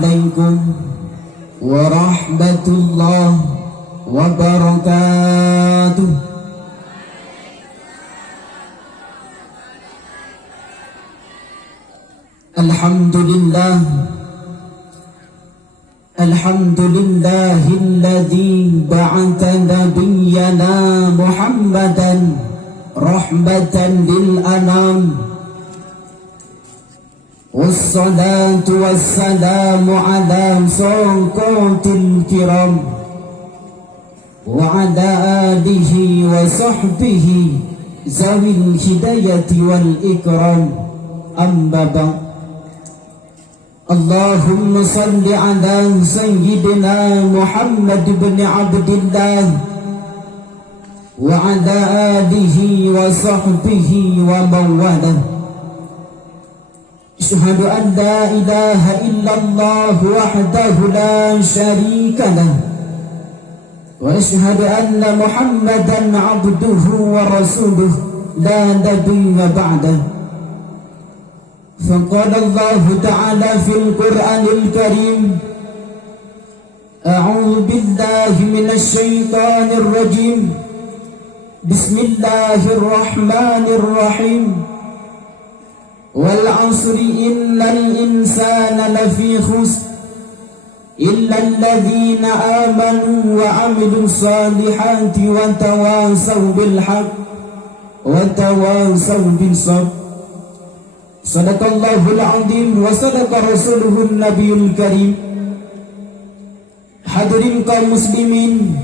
عليكم ورحمة الله وبركاته. الحمد لله الحمد لله الذي بعث نبينا محمدا رحمة للأنام، والصلاة والسلام على سادات الكرام وعلى آله وصحبه ذوي الهداية والإكرام. أما بعد، اللهم صل على سيدنا محمد بن عبد الله وعلى آله وصحبه ومن والاه. أشهد أن لا إله إلا الله وحده لا شريك له، وأشهد أن محمدا عبده ورسوله لا نبي بعده. فقال الله تعالى في القرآن الكريم: أعوذ بالله من الشيطان الرجيم، بسم الله الرحمن الرحيم. والعصر إن الإنسان لفي خسر إلا الذين آمنوا وعملوا الصالحات وتواصوا بالحق وتواصوا بالصبر. Sadaqallahul azim wa sadaqa rasuluhun nabiyul karim. Hadirin kaum muslimin,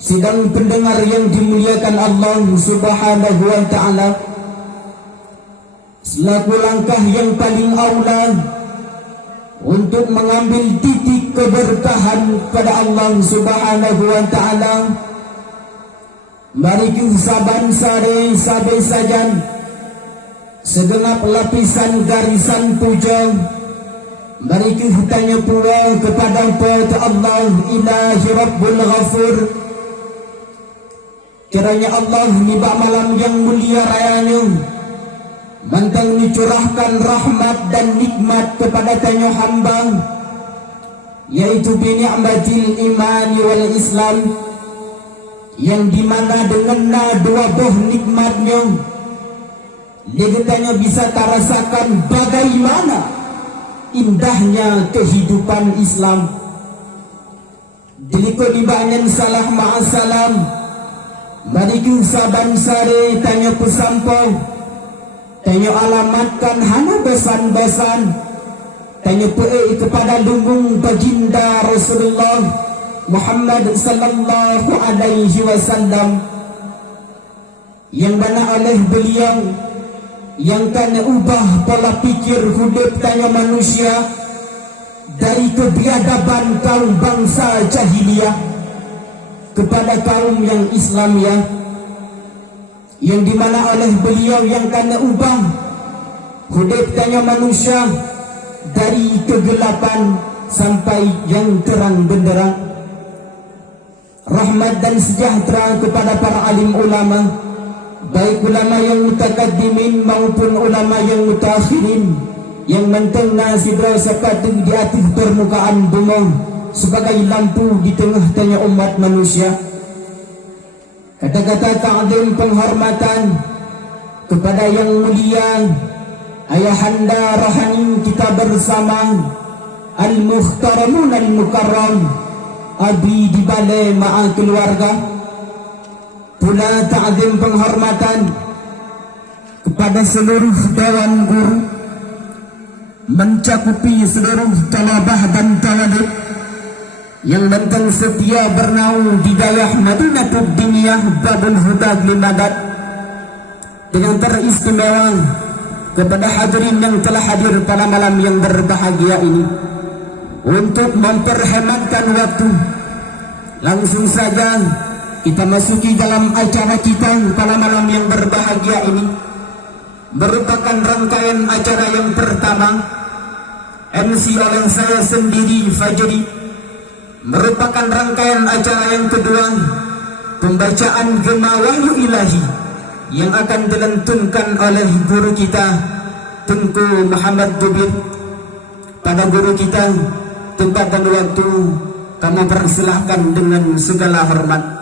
sidang pendengar yang dimuliakan Allah subhanahu wa ta'ala, selaku langkah yang paling aula untuk mengambil titik keberkahan pada Allah subhanahu wa ta'ala, mari kita saban-sare sabai sajan segenap lapisan garisan puja, mari kita tanya pula kepada Allah Ilahi Rabbul Ghafur. Kiranya Allah nibak malam yang mulia rayanya mantang dicurahkan rahmat dan nikmat kepada tanya hamba, yaitu bini'matil imani wal islam, yang dimana dengan dua buah nikmatnya dia bisa terasakan bagaimana indahnya kehidupan Islam. Diliko dibanyan salah ma'asalam, mari kita saban-sare tanya pesampau, tanya alamatkan hana besan-besan, tanya kepada lumbung baginda Rasulullah Muhammad sallallahu alaihi wasallam, yang mana oleh beliau yang kena ubah pola pikir hidup tanya manusia dari kebiadaban kaum bangsa jahiliyah kepada kaum yang Islamiyah, yang dimana oleh beliau yang kena ubah hidup tanya manusia dari kegelapan sampai yang terang benderang. Rahmat dan sejahtera kepada para alim ulama, baik ulama yang mutakaddimin maupun ulama yang mutakhirin, yang mentengah sidra sekatu di atas permukaan bumi sebagai lampu di tengah-tengah umat manusia. Kata-kata ta'zim penghormatan kepada yang mulia ayahanda rohani kita bersama, al-muhtaramun al-mukarram, abi di balai ma'a keluarga. Pula ta'zim penghormatan kepada seluruh dewan guru, mencakupi seluruh talabah dan talibin yang mentang setia bernaung di daerah Madinatul Diniyah Babul Huda Glimadat, dengan teristimewa kepada hadirin yang telah hadir pada malam yang berbahagia ini. Untuk memperhematkan waktu, langsung saja kita masuki dalam acara kita pada malam yang berbahagia ini. Merupakan rangkaian acara yang pertama, MC oleh saya sendiri Fajri. Merupakan rangkaian acara yang kedua, pembacaan Gema Wahyu Ilahi yang akan dilantunkan oleh guru kita Tunku Muhammad Dubir. Pada guru kita tempat dan waktu, kamu persilahkan dengan segala hormat.